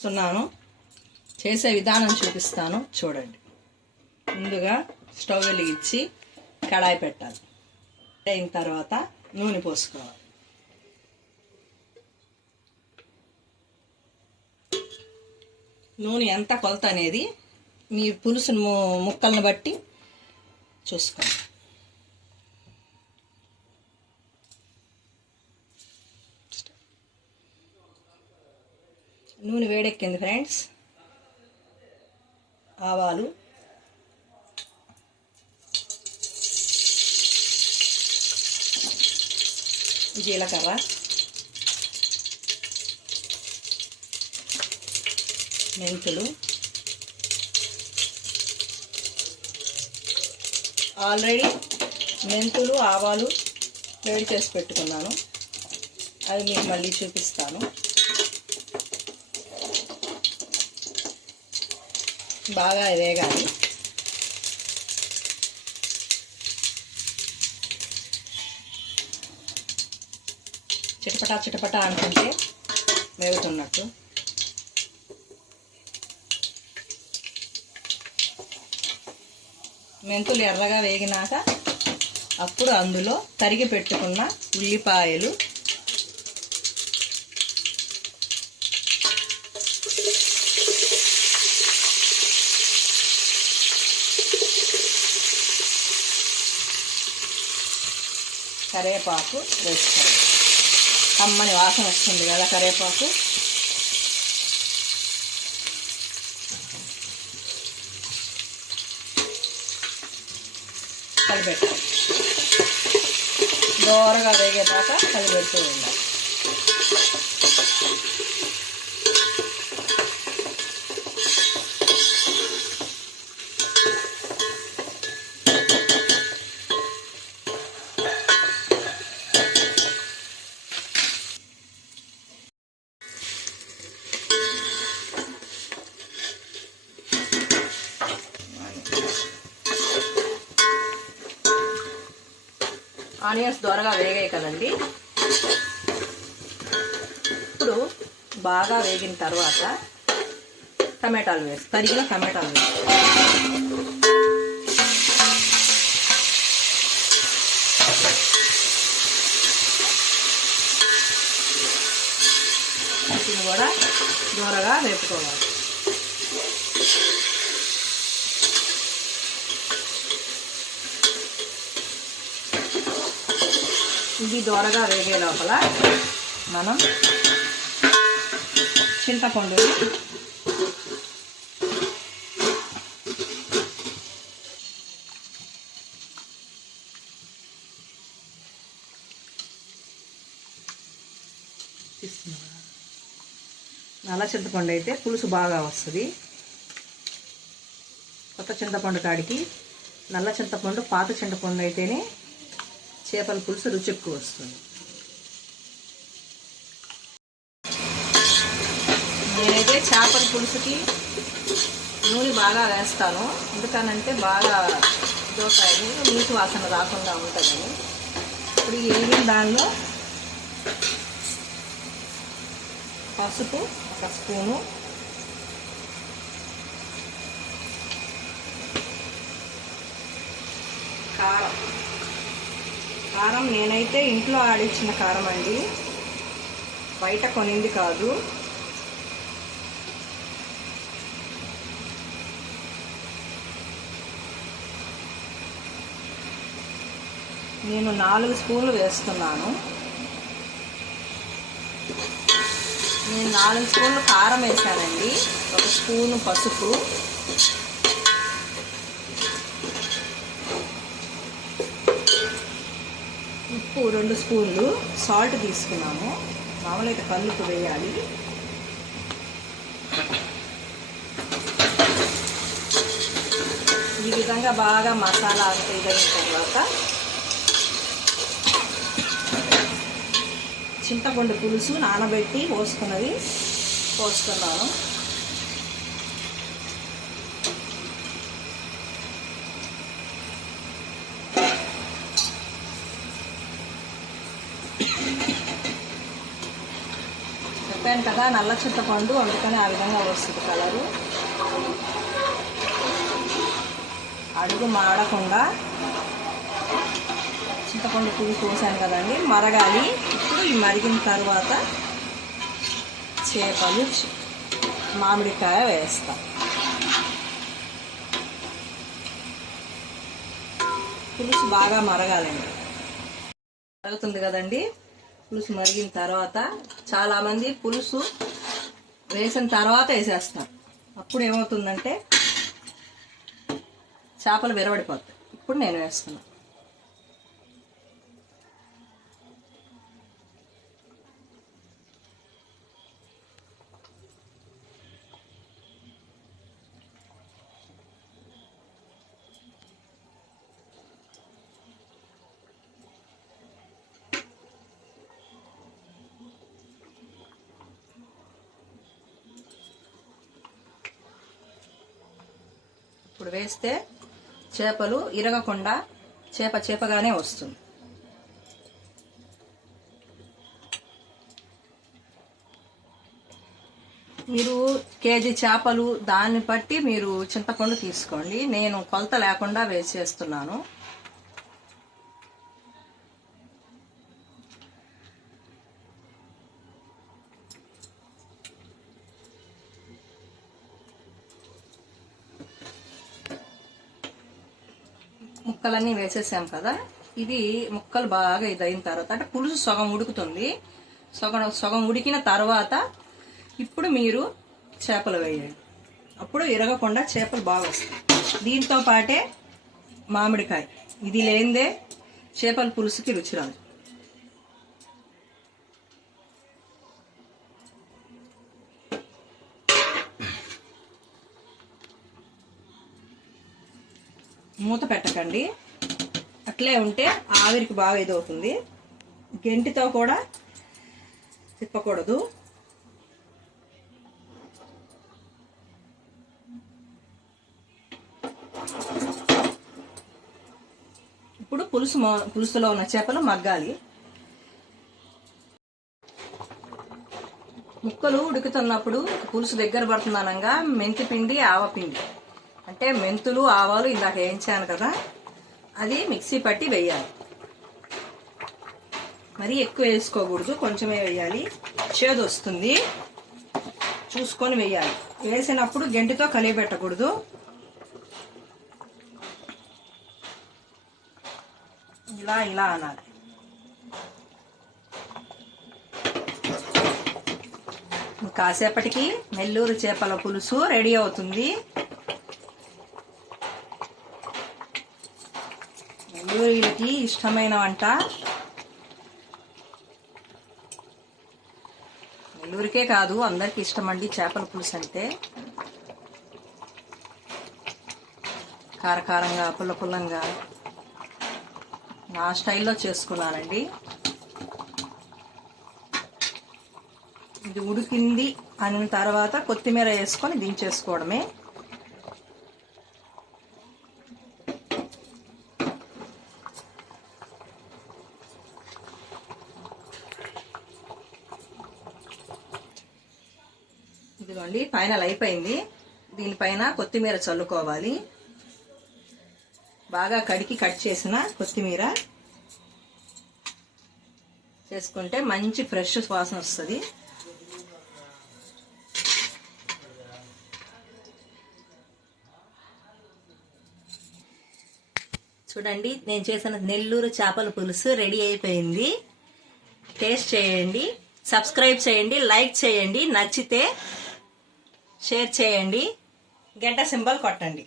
చూస్తున్నాను చేసే విధానం చూపిస్తాను చూడండి. ముందుగా స్టవ్ వెలిగించి కడాయి పెట్టాలి. అయిన తర్వాత నూనె పోసుకోవాలి. నూనె ఎంత కొలత అనేది మీ పులుసు ముక్కలను బట్టి చూసుకోండి. నూనె వేడెక్కింది ఫ్రెండ్స్. ఆవాలు, జీలకర్ర, మెంతులు, ఆల్రెడీ మెంతులు ఆవాలు వేడి చేసి పెట్టుకున్నాను, అవి మీకు మళ్ళీ చూపిస్తాను. బాగా వేగాలి. చిటపటా చిటపటా అనుకుంటే వేగుతున్నట్టు. మెంతులు ఎర్రగా వేగినాక అప్పుడు అందులో తరిగి పెట్టుకున్న ఉల్లిపాయలు, కరివేపాకు వేసుకోవాలి. కమ్మని వాసన వస్తుంది కదా కరివేపాకు. కలిపెట్టాలి. దోరగా వేగేదాకా కలిపెడుతూ ఉండాలి. ఆనియన్స్ దోరగా వేగాయి కదండి. ఇప్పుడు బాగా వేగిన తర్వాత టమాటాలు తరిగిన టమాటాలు వీటిని కూడా దోరగా వేపుకోవాలి. ఇది దోరగా వేగే లోపల మనం చింతపండు నల్ల చింతపండు అయితే పులుసు బాగా వస్తుంది. కొత్త చింతపండు కాడికి నల్ల చింతపండు, పాత చింతపండు అయితేనే చేపల పులుసు రుచి ఎక్కువ వస్తుంది. నేనైతే చేపల పులుసుకి నూనె బాగా వేస్తాను. ఎందుకనంటే బాగా దోకాయని నీటి వాసన రాకుండా ఉంటుందని. ఇప్పుడు ఏగిన దానిలో పసుపు 1 స్పూను, కారం నేనైతే ఇంట్లో ఆడించిన కారం అండి, బయట కొనింది కాదు. నేను 4 స్పూన్లు వేస్తున్నాను. నేను 4 స్పూన్లు కారం వేసానండి. 1 స్పూను పసుపు, ఉప్పు 2 స్పూన్లు, సాల్ట్ తీసుకున్నాము. మామూలు అయితే కల్లుపు వేయాలి. ఈ విధంగా బాగా మసాలా అంతా ఇదైన తర్వాత చింతపండు పులుసు నానబెట్టి పోసుకున్నది పోస్తున్నాను. చెప్పాను కదా నల్ల చింతపండు, అందుకని ఆ విధంగా వస్తుంది కలరు. అడుగు మాడకుండా చింతపండు పులుసు పోసాను కదండి, మరగాలి. ఇప్పుడు ఈ మరిగిన తర్వాత చేపలు, మామిడికాయ వేస్తాం. పులుసు బాగా మరగాలండి. మరుగుతుంది కదండి, పులుసు మరిగిన తర్వాత చాలామంది పులుసు వేసిన తర్వాత వేసేస్తారు. అప్పుడు ఏమవుతుందంటే చేపలు విరవడిపోతాయి. ఇప్పుడు నేను వేస్తున్నాను. ఇప్పుడు వేస్తే చేపలు ఇరగకుండా చేపగానే వస్తుంది. మీరు కేజీ చేపలు దాన్ని బట్టి మీరు చింతపండు తీసుకోండి. నేను కొలత లేకుండా వేసేస్తున్నాను. ముక్కలన్నీ వేసేసాం కదా, ఇది ముక్కలు బాగా ఇదైన తర్వాత అంటే పులుసు సగం ఉడుకుతుంది. సగం ఉడికిన తర్వాత ఇప్పుడు మీరు చేపలు వేయండి. అప్పుడు ఇరగకుండా చేపలు బాగా వస్తాయి. దీంతో పాటే మామిడికాయ, ఇది లేనిదే చేపల పులుసుకి రుచి రాదు. మూత పెట్టకండి, అట్లే ఉంటే ఆవిరికి బాగా ఇదవుతుంది. గెంటితో కూడా తిప్పకూడదు. ఇప్పుడు పులుసులో ఉన్న చేపలు మగ్గాలి. ముక్కలు ఉడుకుతున్నప్పుడు పులుసు దగ్గర పడుతుందనగా మెంతి పిండి, ఆవపిండి అంటే మెంతులు, ఆవాలు ఇందాక వేయించాను కదా, అది మిక్సీ పట్టి వేయాలి. మరీ ఎక్కువ వేసుకోకూడదు, కొంచెమే వేయాలి. చేదు వస్తుంది, చూసుకొని వేయాలి. వేసినప్పుడు గెంటితో కలియబెట్టకూడదు. ఇలా అనాలి. కాసేపటికి నెల్లూరు చేపల పులుసు రెడీ అవుతుంది. నెల్లూరుకి ఇష్టమైన వంట. నెల్లూరుకే కాదు, అందరికి ఇష్టమండి చేపల పులుసు అంటే. కారకారంగా, పుల్లపుల్లంగా నా స్టైల్లో చేసుకున్నానండి. ఇది ఉడికింది అన్న తర్వాత కొత్తిమీర వేసుకొని దించేసుకోవడమే. ఇదిగోండి, ఫైనల్ అయిపోయింది. దీనిపైన కొత్తిమీర చల్లుకోవాలి. బాగా కడిగి కట్ చేసిన కొత్తిమీర చేసుకుంటే మంచి ఫ్రెష్ వాసన వస్తుంది. చూడండి, నేను చేసిన నెల్లూరు చేపల పులుసు రెడీ అయిపోయింది. టేస్ట్ చేయండి, సబ్స్క్రైబ్ చేయండి, లైక్ చేయండి, నచ్చితే షేర్ చేయండి, గంట సింబల్ కొట్టండి.